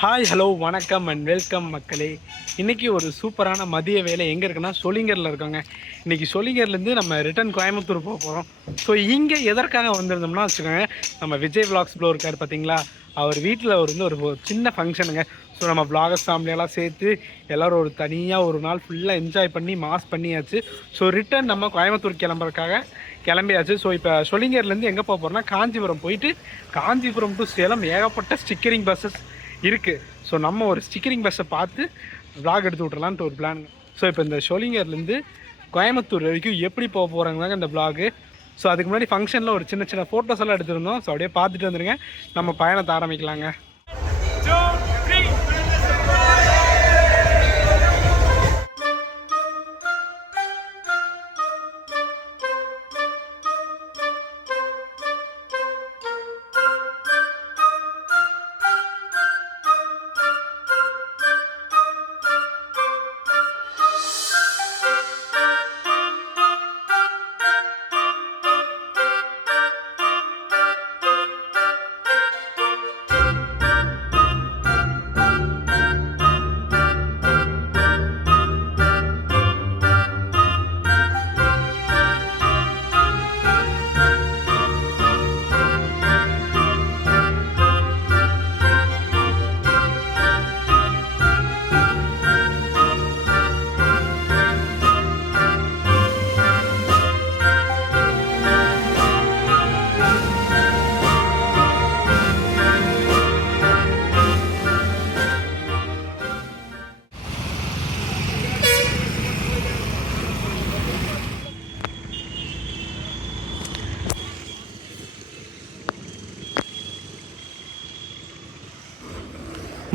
Hi hello வணக்கம் and welcome மக்களே. இன்றைக்கி ஒரு சூப்பரான மதிய வேலை எங்கே இருக்குன்னா சொலிங்கரில் இருக்கோங்க. இன்றைக்கி சொலிங்கர்லேருந்து நம்ம ரிட்டன் கோயம்புத்தூர் போக போகிறோம். ஸோ இங்கே எதற்காக வந்திருந்தோம்னா வச்சுக்கோங்க, நம்ம விஜய் விலாக்ஸ் ப்ளோ இருக்கார் பார்த்தீங்களா, அவர் வீட்டில் ஒரு சின்ன ஃபங்க்ஷனுங்க. ஸோ நம்ம விளாகர்ஸ் ஃபேமிலியெல்லாம் சேர்த்து எல்லோரும் ஒரு தனியாக ஒரு நாள் ஃபுல்லாக என்ஜாய் பண்ணி மாஸ் பண்ணியாச்சு. ஸோ ரிட்டன் நம்ம கோயம்புத்தூர் கிளம்பியாச்சு. ஸோ இப்போ சொலிங்கர்லேருந்து எங்கே போக போகிறோம்னா காஞ்சிபுரம் போயிட்டு காஞ்சிபுரம் டு சேலம் ஏகப்பட்ட ஸ்டிக்கரிங் பஸ்ஸஸ் இருக்குது. ஸோ நம்ம ஒரு ஸ்டிக்கரிங் பஸ்ஸை பார்த்து விளாக் எடுத்து விட்றலான்ட்டு ஒரு பிளான். ஸோ இப்போ இந்த ஷோலிங்கர்லேருந்து கோயம்புத்தூர் வரைக்கும் எப்படி போக போகிறாங்க இந்த விளாகு. ஸோ அதுக்கு முன்னாடி ஃபங்க்ஷனில் ஒரு சின்ன சின்ன ஃபோட்டோஸ் எல்லாம் எடுத்துருந்தோம். ஸோ அப்படியே பார்த்துட்டு வந்துடுங்க, நம்ம பயணத்தை ஆரம்பிக்கலாங்க.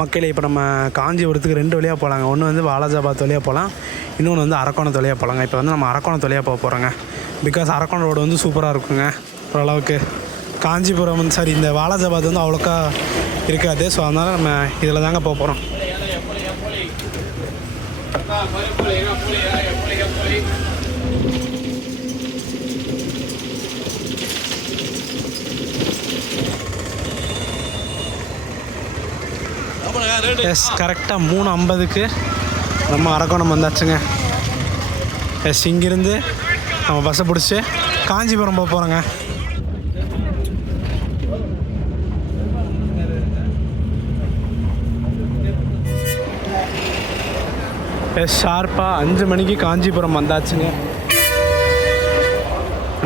மக்களே, இப்போ நம்ம காஞ்சிபுரத்துக்கு 2 வழியாக போகலாங்க. ஒன்று வந்து வாலாஜாபாத் வழியாக போகலாம், இன்னொன்று வந்து அரக்கோணத்து வழியாக போகலாங்க. இப்போ வந்து நம்ம அரக்கோணத்து வழியாக போக போகிறோங்க. பிகாஸ் அரக்கோணம் ரோடு வந்து சூப்பராக இருக்குங்க ஓரளவுக்கு. காஞ்சிபுரம் வந்து சரி, இந்த வாலாஜாபாத் வந்து அவ்வளோக்கா இருக்காது. ஸோ அதனால் நம்ம இதில் தாங்க போக போகிறோம். எஸ், கரெக்டாக 3:50க்கு நம்ம அரக்கோணம் வந்தாச்சுங்க. எஸ், இங்கேருந்து நம்ம பஸ்ஸை பிடிச்சி காஞ்சிபுரம் போக போகிறோங்க. எஸ், ஷார்ப்பாக 5 மணிக்கு காஞ்சிபுரம் வந்தாச்சுங்க.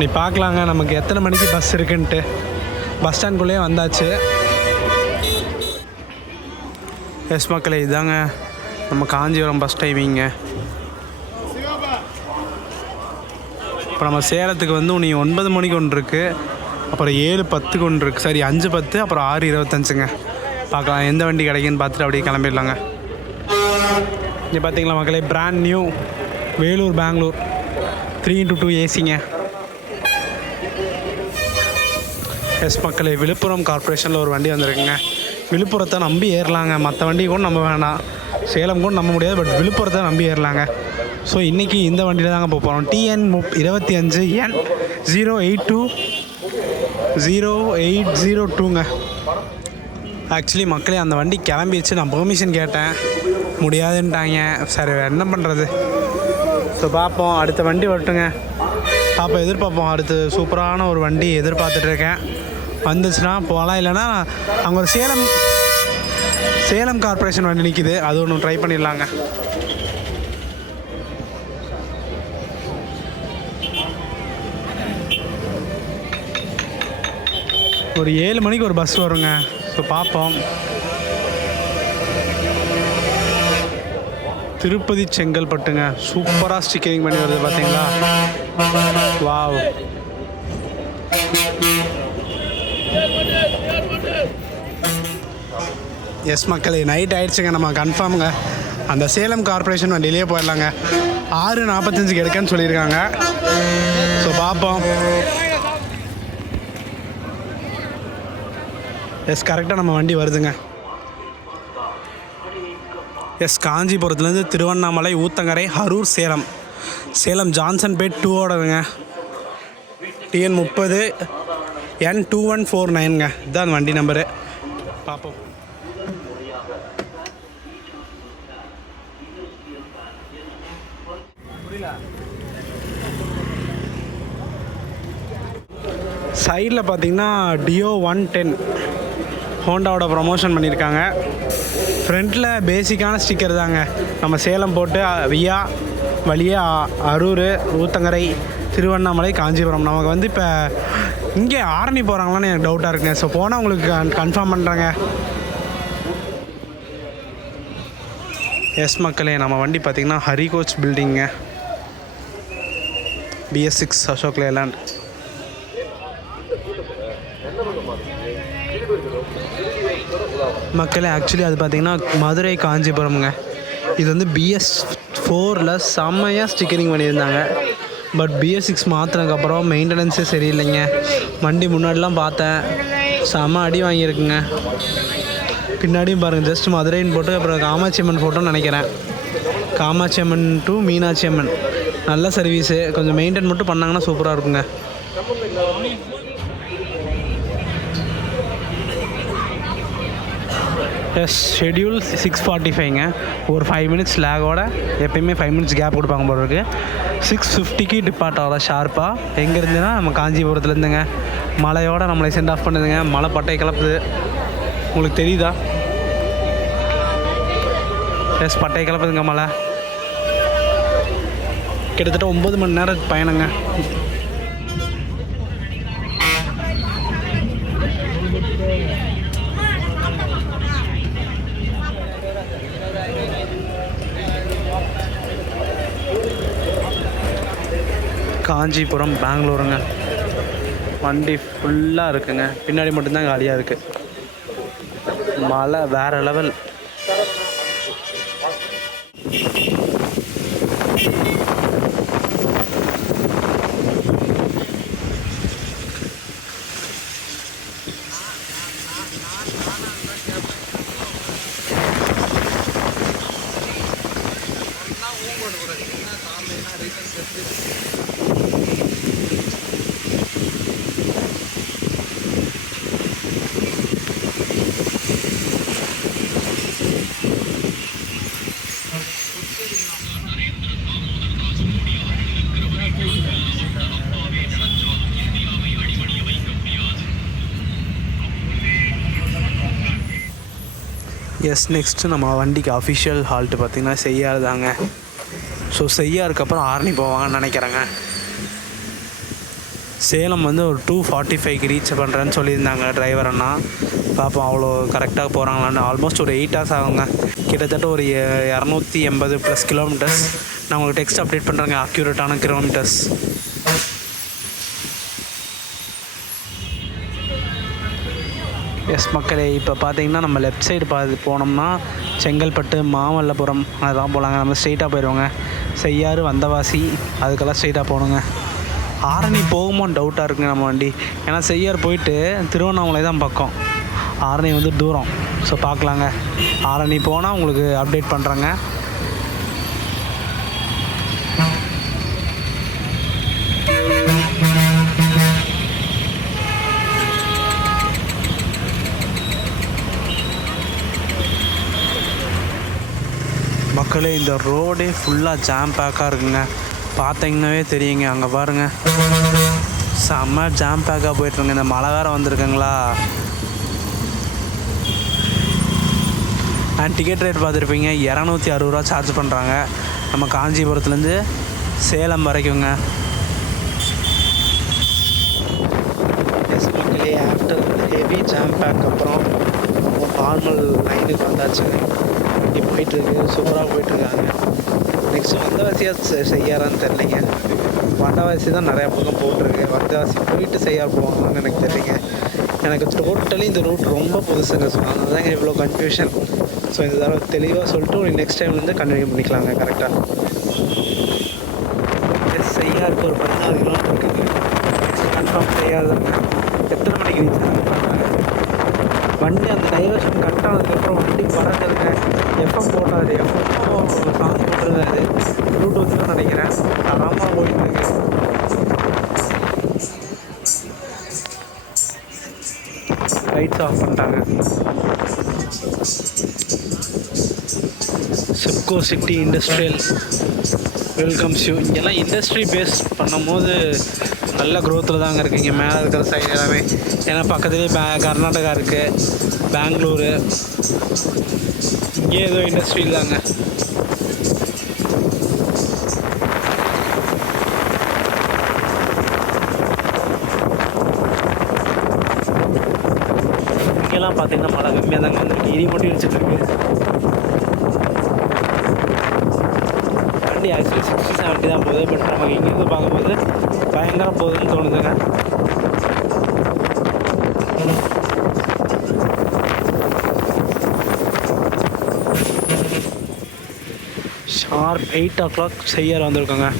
நீ பார்க்கலாங்க நமக்கு எத்தனை மணிக்கு பஸ் இருக்குன்ட்டு. பஸ் ஸ்டாண்ட்குள்ளேயே வந்தாச்சு. எஸ் மக்களே, இதாங்க நம்ம காஞ்சிபுரம் பஸ் டைமிங்க. இப்போ நம்ம சேலத்துக்கு வந்து நீ 9 மணிக்கு ஒன்று இருக்குது, அப்புறம் 7:10க்கு ஒன்று இருக்குது, சரி 5:10, அப்புறம் 6:25ங்க. பார்க்கலாம் எந்த வண்டி கிடைக்குன்னு பார்த்துட்டு அப்படியே கிளம்பிடலாங்க. இங்கே பார்த்தீங்களா மக்களே, brand new Vellore Bangalore 3x2 ஏசிங்க. எஸ் மக்களே, விழுப்புரம் கார்பரேஷனில் ஒரு வண்டி வந்திருக்குங்க. விழுப்புரத்தை நம்பி ஏறலாங்க, மற்ற வண்டி கூட நம்ப வேண்டாம், சேலம் கூட நம்ப முடியாது, பட் விழுப்புரத்தை நம்பி ஏறலாங்க. ஸோ இன்றைக்கி இந்த வண்டியில் தாங்க போக போகிறோம். TN 25N 0820802ங்க. ஆக்சுவலி மக்களே, அந்த வண்டி கிளம்பிடுச்சு. நான் பெர்மிஷன் கேட்டேன், முடியாதுன்ட்டாங்க. சரி என்ன பண்ணுறது. ஸோ பார்ப்போம், அடுத்த வண்டி வரட்டுங்க, பார்ப்போம், எதிர்பார்ப்போம். அடுத்து சூப்பரான ஒரு வண்டி எதிர்பார்த்துட்ருக்கேன். வந்துச்சுன்னா போகலாம், இல்லைன்னா அங்கே ஒரு சேலம் கார்பரேஷன் வண்டி நிற்கிது, அது ஒன்று ட்ரை பண்ணிடலாங்க. ஒரு 7 மணிக்கு ஒரு பஸ் வருங்க. ஸோ பார்ப்போம். திருப்பதி செங்கல்பட்டுங்க, சூப்பராக ஸ்டிக்கரிங் பண்ணி வருது பார்த்தீங்களா. வாவ். எஸ் மக்களே, நைட் ஆகிடுச்சுங்க, நம்ம கன்ஃபார்முங்க அந்த சேலம் கார்பரேஷன் வண்டியிலே போயிடலாங்க. 6:45க்கு எடுக்கன்னு சொல்லியிருக்காங்க. ஸோ பார்ப்போம். எஸ், கரெக்டாக நம்ம வண்டி வருதுங்க. எஸ், காஞ்சிபுரத்துலேருந்து திருவண்ணாமலை, ஊத்தங்கரை, அரூர், சேலம் ஜான்சன்பேட் 2ஓடதுங்க. TN 30 N2149ங்க, இதுதான் வண்டி நம்பரு. பார்ப்போம். சைடில் பார்த்தீங்கன்னா டியோ 110 ஹோண்டாவோட ப்ரமோஷன் பண்ணியிருக்காங்க. ஃப்ரண்ட்டில் பேசிக்கான ஸ்டிக்கர் தாங்க. நம்ம சேலம் போட்டு வியா வழியே அரூர், ஊத்தங்கரை, திருவண்ணாமலை, காஞ்சிபுரம். நமக்கு வந்து இப்போ இங்கே ஆரணி போகிறாங்களான்னு எனக்கு டவுட்டாக இருக்குங்க. ஸோ போனால் உங்களுக்கு கன்ஃபார்ம் பண்ணுறேங்க. எஸ் மக்களே, நம்ம வண்டி பார்த்திங்கன்னா ஹரி கோச் பில்டிங்க, BS6 அசோக் லேலாண்ட். மக்களே ஆக்சுவலி அது பார்த்திங்கன்னா மதுரை காஞ்சிபுரம்ங்க. இது வந்து BS4ல் செம்மையாக ஸ்டிக்கரிங் பண்ணியிருந்தாங்க. But BS6 மாற்றினதுக்கப்புறம் மெயின்டெனன்ஸே சரியில்லைங்க. வண்டி முன்னாடிலாம் பார்த்தேன், செம்ம அடி வாங்கியிருக்குங்க. பின்னாடியும் பாருங்கள், ஜஸ்ட் மதுரைன்னு போட்டு அப்புறம் காமாட்சி அம்மன் ஃபோட்டோன்னு நினைக்கிறேன். காமாட்சி அம்மன் டு மீனாட்சி அம்மன். நல்ல சர்வீஸு, கொஞ்சம் மெயின்டைன் மட்டும் பண்ணாங்கன்னா சூப்பராக இருக்குங்க. எஸ், ஷெட்யூல் 6:45ங்க. ஒரு 5 மினிட்ஸ் லேகோட, எப்பயுமே 5 மினிட்ஸ் கேப் கொடுப்பாங்க போல இருக்குது. 6:50க்கு டிபார்ட் ஆகலாம் ஷார்ப்பாக. எங்கே இருந்துன்னா நம்ம காஞ்சிபுரத்துலேருந்துங்க. மழையோட நம்மளை சென்ட் ஆஃப் பண்ணுதுங்க. மழை பட்டை கிளப்புது, உங்களுக்கு தெரியுதா? எஸ், பட்டை கிளப்புதுங்க மழை. கிட்டத்தட்ட 9 மணி நேரம் பயணங்க. காஞ்சிபுரம் பெங்களூருங்க. வண்டி ஃபுல்லாக இருக்குங்க. பின்னாடி மட்டும்தான் காலியாக இருக்குது. மழை வேறு லெவல். எஸ், நெக்ஸ்ட்டு நம்ம வண்டிக்கு அஃபிஷியல் ஹால்ட்டு பார்த்திங்கன்னா செய்யாறு தாங்க. ஸோ செய்யாருக்கு அப்புறம் ஆரணி போவாங்கன்னு நினைக்கிறேங்க. சேலம் வந்து ஒரு 2:45க்கு ரீச் பண்ணுறேன்னு சொல்லியிருந்தாங்க டிரைவர் அண்ணா. பார்ப்போம் அவ்வளோ கரெக்டாக போகிறாங்களான்னு. ஆல்மோஸ்ட் ஒரு 8 hours ஆகுங்க. கிட்டத்தட்ட ஒரு 280+ கிலோமீட்டர்ஸ். நான் உங்களுக்கு டெக்ஸ்ட் அப்டேட் பண்ணுறேங்க, அக்யூரேட்டான கிலோமீட்டர்ஸ். எஸ் மக்களே, இப்போ பார்த்தீங்கன்னா நம்ம லெஃப்ட் சைடு போனோம்னா செங்கல்பட்டு, மாமல்லபுரம் அதெல்லாம் போகலாங்க. நம்ம ஸ்ட்ரெயிட்டாக போயிடுவோங்க. செய்யாறு, வந்தவாசி அதுக்கெல்லாம் ஸ்ட்ரெயிட்டாக போகணுங்க. ஆரணி போகுமோன்னு டவுட்டாக இருக்குங்க நம்ம வண்டி. ஏன்னா செய்யாறு போயிட்டு திருவண்ணாமலை தான் பக்கம், ஆரணி வந்து தூரம். ஸோ பார்க்கலாங்க. ஆரணி போனால் உங்களுக்கு அப்டேட் பண்ணுறேங்க. மக்களே, இந்த ரோடே ஃபுல்லாக ஜாம் பேக்காக இருக்குங்க. பார்த்தீங்கன்னாவே தெரியுங்க. அங்கே பாருங்கள், செம்ம ஜாம் பேக்காக போய்ட்டுருங்க. இந்த மழை வேறு வந்திருக்குங்களா. அண்ட் டிக்கெட் ரேட் பார்த்துருப்பீங்க, 260 ரூபா சார்ஜ் பண்ணுறாங்க நம்ம காஞ்சிபுரத்துலேருந்து சேலம் வரைக்குங்க. எஸ் மக்களே, ஆஃப்டர் ஹெவி ஜாம் பேக் அப்புறம் நார்மல் லைனுக்கு வந்தாச்சுங்க. வண்டி போயிட்டுருக்கு, சூப்பராக போயிட்டுருக்காங்க. நெக்ஸ்ட்டு வந்தவாசியாக செய்யாரான்னு தெரிலிங்க. வந்தவாசி தான் நிறையா பக்கம் போட்டிருக்கு. வந்தவாசி போயிட்டு செய்யார் போவாங்கன்னு எனக்கு தெரியலைங்க. எனக்கு டோட்டலி இந்த ரூட் ரொம்ப புதுசுங்க. ஸோ அதனால தாங்க இவ்வளோ கன்ஃபியூஷன். ஸோ இந்த தடவை தெளிவாக சொல்லிட்டு ஒரு நெக்ஸ்ட் டைம்லேருந்து கண்டினியூ பண்ணிக்கலாங்க கரெக்டாக. எஸ், செய்யாருக்கு ஒரு 16 கிலோமீட்டர் இருக்குது. நெக்ஸ்ட் கன்ஃபார்ம் செய்யாதாங்க. எத்தனை மணிக்கு ரீச் ஆகுறாங்க வண்டி? அந்த டைவர்ஷன் கட் ஆனதுக்கப்புறம் வண்டி பறக்குதுங்க. எஃப்எம் போட்டாரு, எஃப்எம் சாங் போட்டிருந்தாரு. ப்ளூடூத் தான் நினைக்கிறேன். தரமாக போயிட்டுருக்கு. லைட்ஸ் ஆஃப் பண்ணிட்டாங்க. Chipko city industrial welcomes you. இங்கெல்லாம் இண்டஸ்ட்ரி பேஸ் பண்ணும்போது நல்ல க்ரோத்தில் தாங்க இருக்குது இங்கே மேலே இருக்கிற சைடு எல்லாமே. ஏன்னா பக்கத்துலேயே கர்நாடகா இருக்குது, பெங்களூரு, இங்கே ஏதோ இண்டஸ்ட்ரி தாங்க. இங்கெல்லாம் பார்த்தீங்கன்னா மழை கம்மியாக தாங்க வந்துருக்கு, இடி மட்டும் இடிச்சிட்ருக்கு. வண்டி ஆக்சுவலி 60-70 தான் போகுது, பட் நமக்கு இங்கேருந்து பார்க்கும்போது பயங்கரம் போகுதுன்னு தோணுதுங்க. ஷார்ப் 8 o'clock செய்யார் வந்திருக்கோங்க.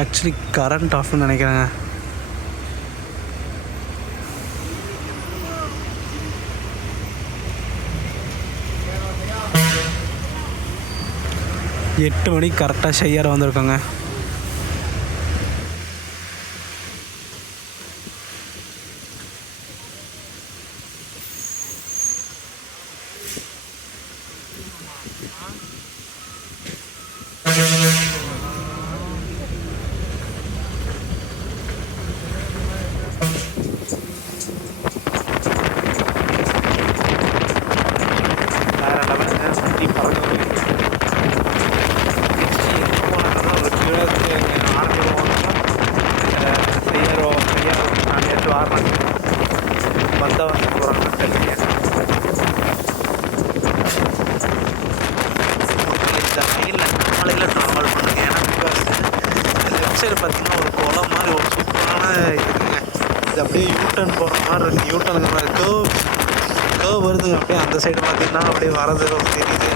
ஆக்சுவலி கரண்ட் ஆஃப்னு நினைக்கிறேங்க. எட்டு மணிக்கு கரெக்டாக செய்யார் வந்திருக்கோங்க. பார்த்தீங்கன்னா ஒரு குளம் மாதிரி ஒரு சூப்பரான இருக்குங்க. இது அப்படியே யூட்டன் போகிற மாதிரி இருக்குது. யூட்டனுங்க மாதிரி கேர்வ் வருதுங்க. அப்படியே அந்த சைடு பார்த்தீங்கன்னா அப்படியே வரது தெரியுது,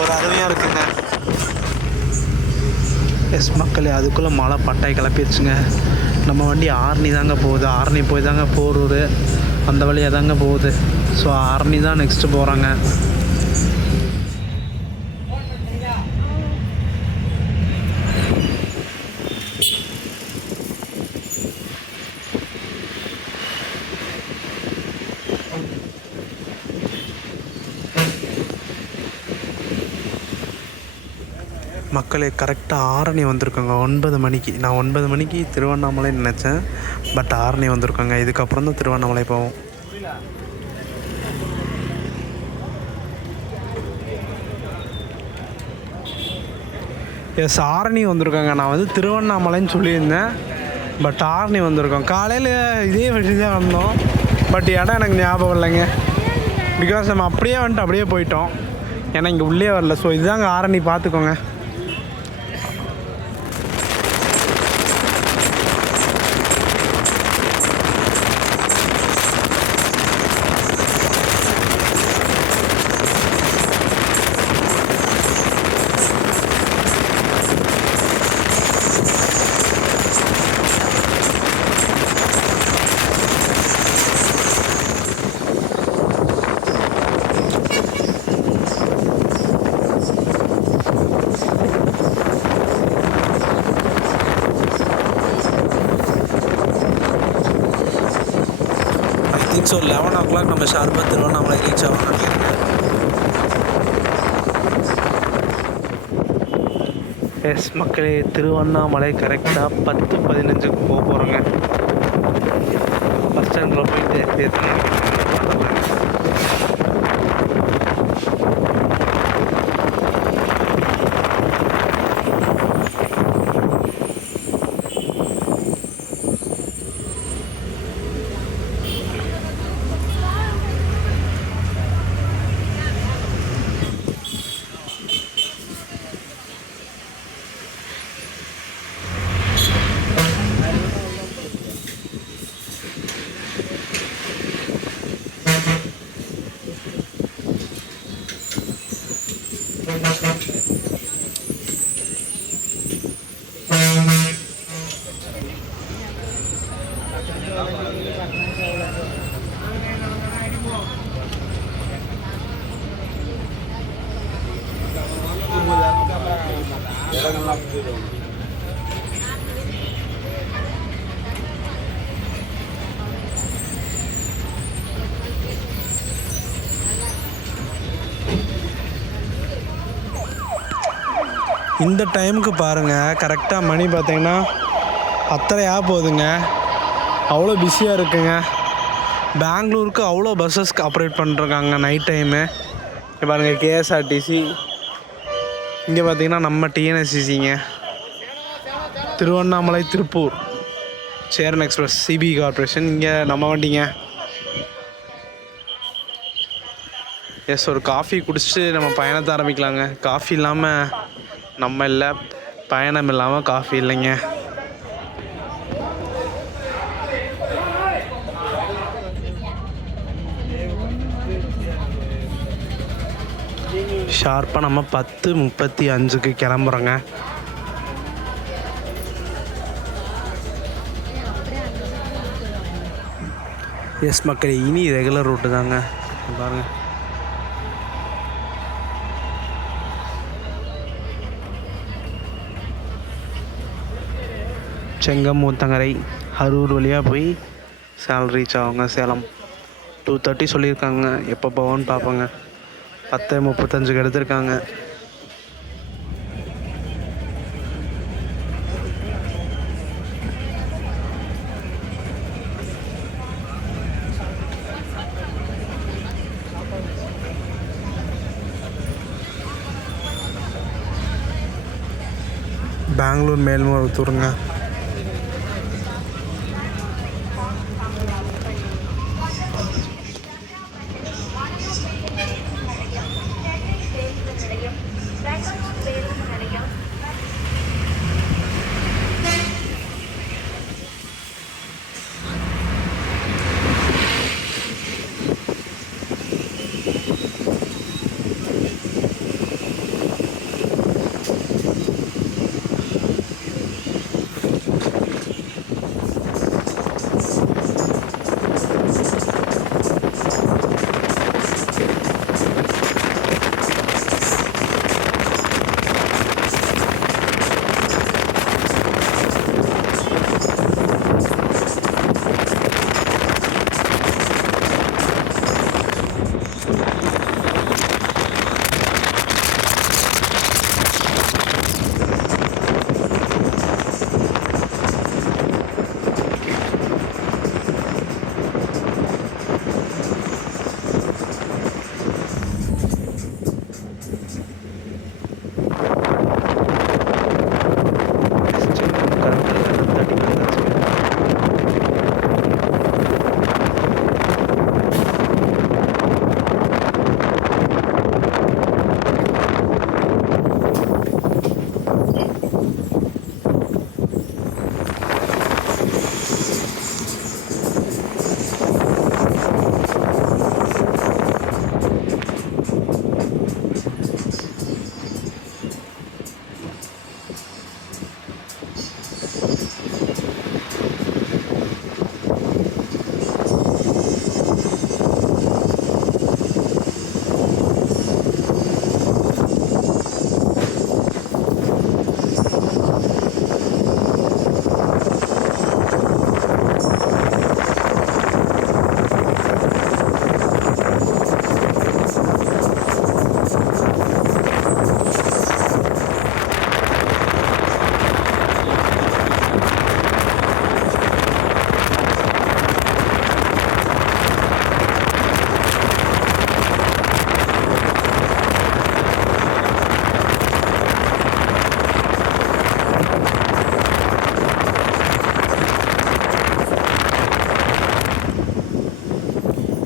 ஒரு அருமையாக இருக்குங்க. எஸ் மக்களே, அதுக்குள்ளே மழை பட்டாய் கிளப்பிடுச்சுங்க. நம்ம வண்டி ஆர்னி தாங்க போகுது. ஆர்னி போய் தாங்க போரூர் அந்த வழியாக தாங்க போகுது. ஸோ ஆர்னி தான் நெக்ஸ்ட்டு போகிறாங்க. மக்களே, கரெக்டாக ஆரணி வந்திருக்கோங்க 9 மணிக்கு. நான் 9 மணிக்கு திருவண்ணாமலைன்னு நினச்சேன், பட் ஆரணி வந்திருக்கோங்க. இதுக்கப்புறம் தான் திருவண்ணாமலை போவோம். எஸ், ஆரணி வந்திருக்காங்க. நான் வந்து திருவண்ணாமலைன்னு சொல்லியிருந்தேன், பட் ஆரணி வந்திருக்கோம். காலையில் இதே வழி தான் வந்தோம், பட் இடம் எனக்கு ஞாபகம் இல்லைங்க. பிகாஸ் நம்ம அப்படியே வந்துட்டு அப்படியே போயிட்டோம். ஏன்னா இங்கே உள்ளே வரல. ஸோ இதுதாங்க ஆரணி, பார்த்துக்கோங்க. ஸோ 11 o'clock நம்ம ஷார்ப்பாக திருவண்ணாமலை ரீச் ஆகணும். எஸ் மக்களே, திருவண்ணாமலை கரெக்டாக 10:15க்கு போக போகிறோங்க. பஸ் ஸ்டாண்டில் போயிட்டு இந்த டைமுக்கு பாருங்கள், கரெக்டாக மணி பார்த்தீங்கன்னா 10:30 போகுதுங்க. அவ்வளோ பிஸியாக இருக்குங்க. பெங்களூருக்கு அவ்வளோ பஸ்ஸஸ் ஆப்ரேட் பண்ணிருக்காங்க நைட் டைமு. இங்கே பாருங்கள் கேஎஸ்ஆர்டிசி, இங்கே பார்த்தீங்கன்னா நம்ம டிஎன்எஸ்சிசிங்க, Tiruvannamalai Tiruppur Cheran express CB corporation, இங்கே நம்ம வண்டிங்க. எஸ், ஒரு காஃபி குடிச்சிட்டு நம்ம பயணத்தை ஆரம்பிக்கலாங்க. காஃபி இல்லாமல் நம்ம இல்லை, பயணம் இல்லாமல் காஃபி இல்லைங்க. ஷார்ப்பாக நம்ம 10:35 கிளம்புறோங்க. எஸ் மக்கள், இனி ரெகுலர் ரூட்டு தாங்க பாருங்கள். செங்கம், ஊத்தங்கரை, அரூர் வழியாக போய் சேலம் ரீச் ஆகுங்க. சேலம் 2:30 சொல்லியிருக்காங்க. எப்போ போவோன்னு பார்ப்போங்க. 10:35 எடுத்திருக்காங்க. பெங்களூர் மேல்மருவத்தூருங்க.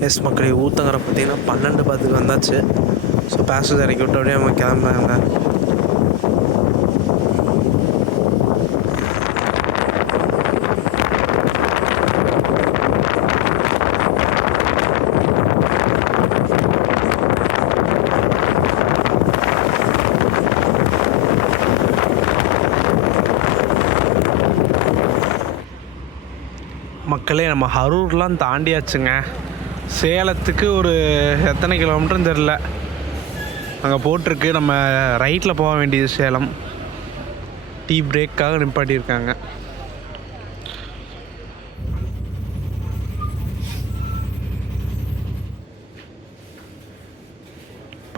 எஸ் மக்களே, ஊத்தங்கரை பார்த்திங்கன்னா 12:10 வந்தாச்சு. ஸோ பேசஞ்சர் இறக்கி விட்டு அப்படியே நம்ம கிளம்புறாங்க. மக்களே, நம்ம அரூர்லாம் தாண்டியாச்சுங்க. சேலத்துக்கு ஒரு எத்தனை கிலோமீட்டர்னு தெரில. அங்கே போட்டிருக்கு நம்ம ரைட்டில் போக வேண்டியது சேலம். டீ பிரேக்காக நிப்பாட்டியிருக்காங்க.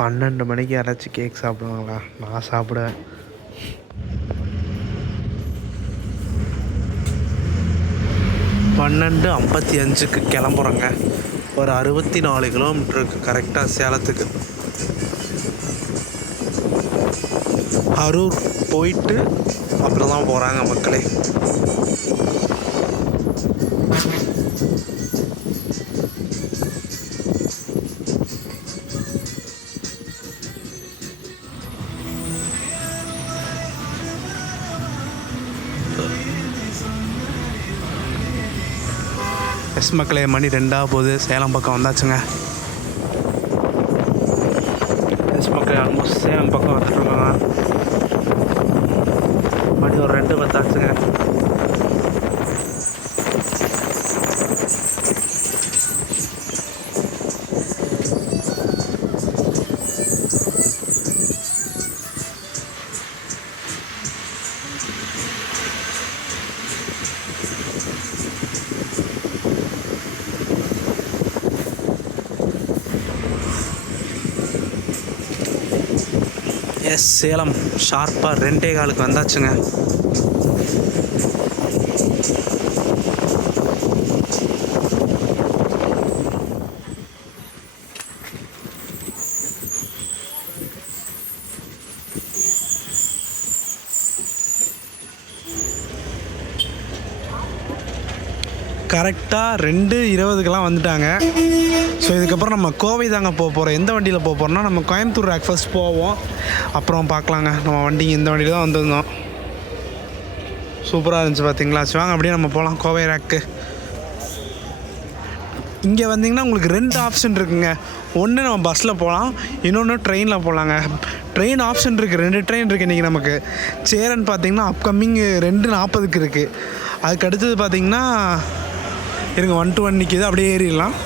பன்னெண்டு மணிக்கு யாராச்சும் கேக் சாப்பிடுவாங்களா? நான் சாப்பிடுவேன். பன்னெண்டு 55க்கு கிளம்புறோங்க. ஒரு 64 கிலோமீட்டருக்கு கரெக்டாக சேலத்துக்கு. அரூர் போயிட்டு அப்புறம் தான் போகிறாங்க மக்களே. எஸ் மக்களே, மணி 2 போகுது. சேலம் பக்கம் வந்தாச்சுங்க. எஸ் மக்களே, ஆல்மோஸ்ட் சேலம் பக்கம் வந்துட்டுருக்காங்க. மணி ஒரு 2:10 ஆச்சுங்க. எஸ், சேலம் ஷார்ப்பாக 2:15 வந்தாச்சுங்க. கரெக்டாக 2:20க்கெலாம் வந்துட்டாங்க. ஸோ இதுக்கப்புறம் நம்ம கோவை தாங்க போக போகிறோம். எந்த வண்டியில் போக போகிறோம்னா, நம்ம கோயம்புத்தூர் ரேக் ஃபஸ்ட் போவோம், அப்புறம் பார்க்கலாங்க. நம்ம வண்டி இந்த வண்டியில் தான் வந்திருந்தோம். சூப்பராக இருந்துச்சு பார்த்தீங்களா? சரி வாங்க அப்படியே நம்ம போகலாம் கோவை ரேக்கு. இங்கே வந்தீங்கன்னா உங்களுக்கு 2 ஆப்ஷன் இருக்குங்க. ஒன்று நம்ம பஸ்ஸில் போகலாம், இன்னொன்று ட்ரெயினில் போகலாங்க. ட்ரெயின் ஆப்ஷன் இருக்குது, 2 ட்ரெயின் இருக்குது இன்றைக்கி நமக்கு. சேரன் பார்த்திங்கன்னா அப்கமிங் 2:40க்கு இருக்குது. அதுக்கு அடுத்தது பார்த்திங்கன்னா இருங்க 1 to 1 நிற்கிது, அப்படியே ஏறிடலாம்.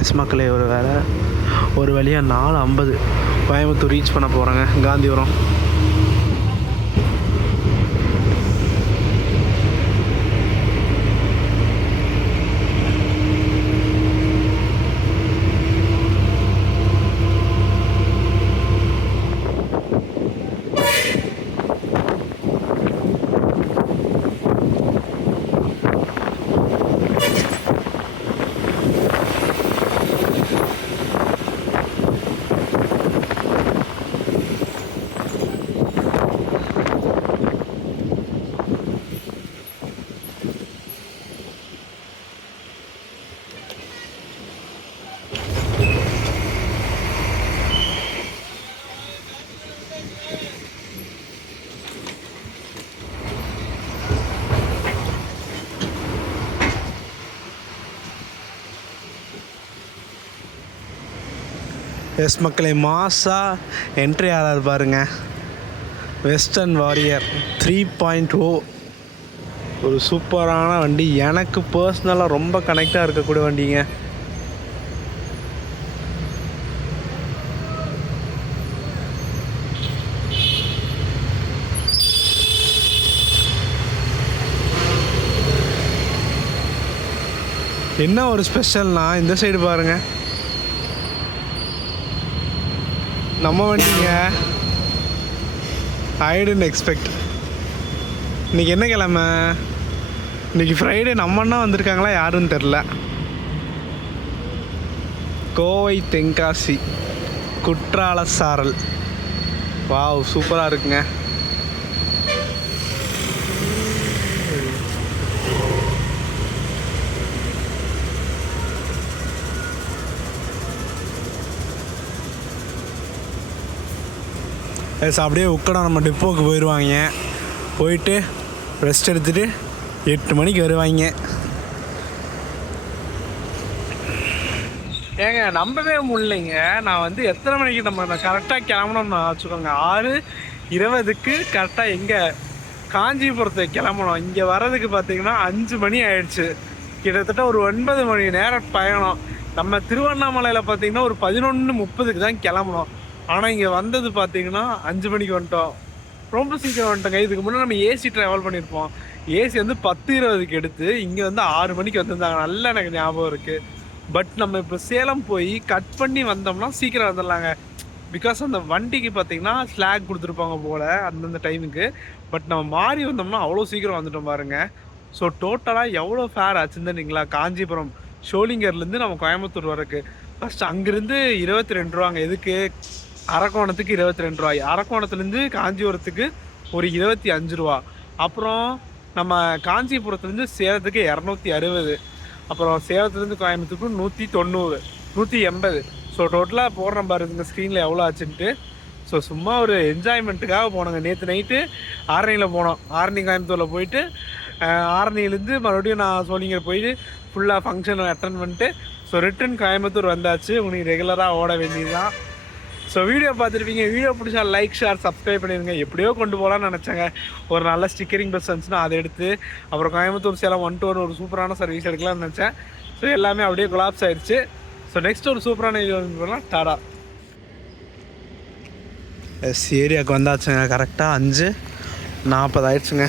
எஸ் மக்களே, ஒரு வழியாக 4:50 கோயம்புத்தூர் ரீச் பண்ண போகிறேங்க. காந்திபுரம். எஸ் மக்களே, மாசா என்ட்ரி ஆகிறார் பாருங்கள். வெஸ்டர்ன் வாரியர் 3.0 ஒரு சூப்பரான வண்டி. எனக்கு பர்சனலாக ரொம்ப கனெக்டாக இருக்கக்கூடிய வண்டிங்க. என்ன ஒரு ஸ்பெஷல்னா, இந்த சைடு பாருங்கள், நம்ம வண்டிங்க. ஐ டென்ட் எக்ஸ்பெக்ட். இன்றைக்கி என்ன கிழமை? இன்றைக்கி ஃப்ரைடே. நம்ம அண்ணா வந்திருக்காங்களா யாருன்னு தெரில. கோவை தென்காசி குற்றால சாரல். வாவ், சூப்பராக இருக்குங்க. அப்படியே உக்கடம் நம்ம டிப்போவுக்கு போயிடுவாங்க. போயிட்டு ரெஸ்ட் எடுத்துகிட்டு 8 மணிக்கு வருவாங்க. ஏங்க நம்பவே முடியலைங்க. நான் வந்து எத்தனை மணிக்கு நம்ம கரெக்டாக கிளம்பணும்னு வச்சுக்கோங்க, 6:20க்கு கரெக்டாக எங்கே காஞ்சிபுரத்துக்கு கிளம்பணும். இங்கே வர்றதுக்கு பார்த்தீங்கன்னா 5 மணி ஆயிடுச்சு. கிட்டத்தட்ட ஒரு 9 மணி நேரம் பயணம். நம்ம திருவண்ணாமலையில் பார்த்தீங்கன்னா ஒரு 11:30க்கு தான் கிளம்பணும். ஆனால் இங்கே வந்தது பார்த்தீங்கன்னா 5 மணிக்கு வந்துட்டோம். ரொம்ப சீக்கிரம் வந்துட்டோங்க. இதுக்கு முன்னாடி நம்ம ஏசி ட்ராவல் பண்ணியிருப்போம். ஏசி வந்து 10:20க்கு எடுத்து இங்கே வந்து 6 மணிக்கு வந்திருந்தாங்க. நல்லா எனக்கு ஞாபகம் இருக்குது. பட் நம்ம இப்போ சேலம் போய் கட் பண்ணி வந்தோம்னா சீக்கிரம் வந்துடலாங்க. பிகாஸ் அந்த வண்டிக்கு பார்த்தீங்கன்னா ஸ்லாக் கொடுத்துருப்பாங்க போல் அந்தந்த டைமுக்கு. பட் நம்ம மாறி வந்தோம்னா அவ்வளோ சீக்கிரம் வந்துட்டோம் பாருங்கள். ஸோ டோட்டலாக எவ்வளோ ஃபேர் ஆச்சுன்னு தெரியுங்களா? காஞ்சிபுரம் ஷோலிங்கர்லேருந்து நம்ம கோயம்புத்தூர் வரக்கு ஃபஸ்ட்டு அங்கேருந்து 22 ரூபாங்க. எதுக்கு? அரக்கோணத்துக்கு 22 ரூபாய், அரக்கோணத்துலேருந்து காஞ்சிபுரத்துக்கு ஒரு 25 ரூபா, அப்புறம் நம்ம காஞ்சிபுரத்துலேருந்து சேலத்துக்கு 260, அப்புறம் சேலத்துலேருந்து கோயம்புத்தூருக்கு 190, 180. ஸோ டோட்டலாக போடுறோம் பாருங்க ஸ்க்ரீனில் எவ்வளோ ஆச்சுன்ட்டு. ஸோ சும்மா ஒரு என்ஜாய்மெண்ட்டுக்காக போனோங்க. நேற்று நைட்டு ஆரணியில் போனோம். ஆரணி கோயம்புத்தூரில் போயிட்டு ஆரணியிலேருந்து மறுபடியும் நான் சோளிங்கர் போயிட்டு ஃபுல்லாக ஃபங்க்ஷன் அட்டன் பண்ணிட்டு ஸோ ரிட்டன் கோயம்புத்தூர் வந்தாச்சு. உங்களுக்கு ரெகுலராக ஓட வேண்டியது தான். ஸோ வீடியோ பார்த்துருப்பீங்க. வீடியோ பிடிச்சா லைக், ஷேர், சப்ஸ்கிரைப் பண்ணிடுங்க. எப்படியோ கொண்டு போகலான்னு நினச்சாங்க. ஒரு நல்ல ஸ்டிக்கரிங் பஸ் இருந்துச்சுன்னா அதை எடுத்து அப்புறம் கோயம்புத்தூர் சேலம் 1 to 1 ஒரு சூப்பரான சர்வீஸ் எடுக்கலாம்னு நினச்சேன். ஸோ எல்லாமே அப்படியே கொலாப்ஸ் ஆயிடுச்சு. ஸோ நெக்ஸ்ட் ஒரு சூப்பரான வீடியோ பண்ணலாம். டாடா. ஏரியாவுக்கு வந்தாச்சுங்க. கரெக்டாக 5:40 ஆயிடுச்சுங்க.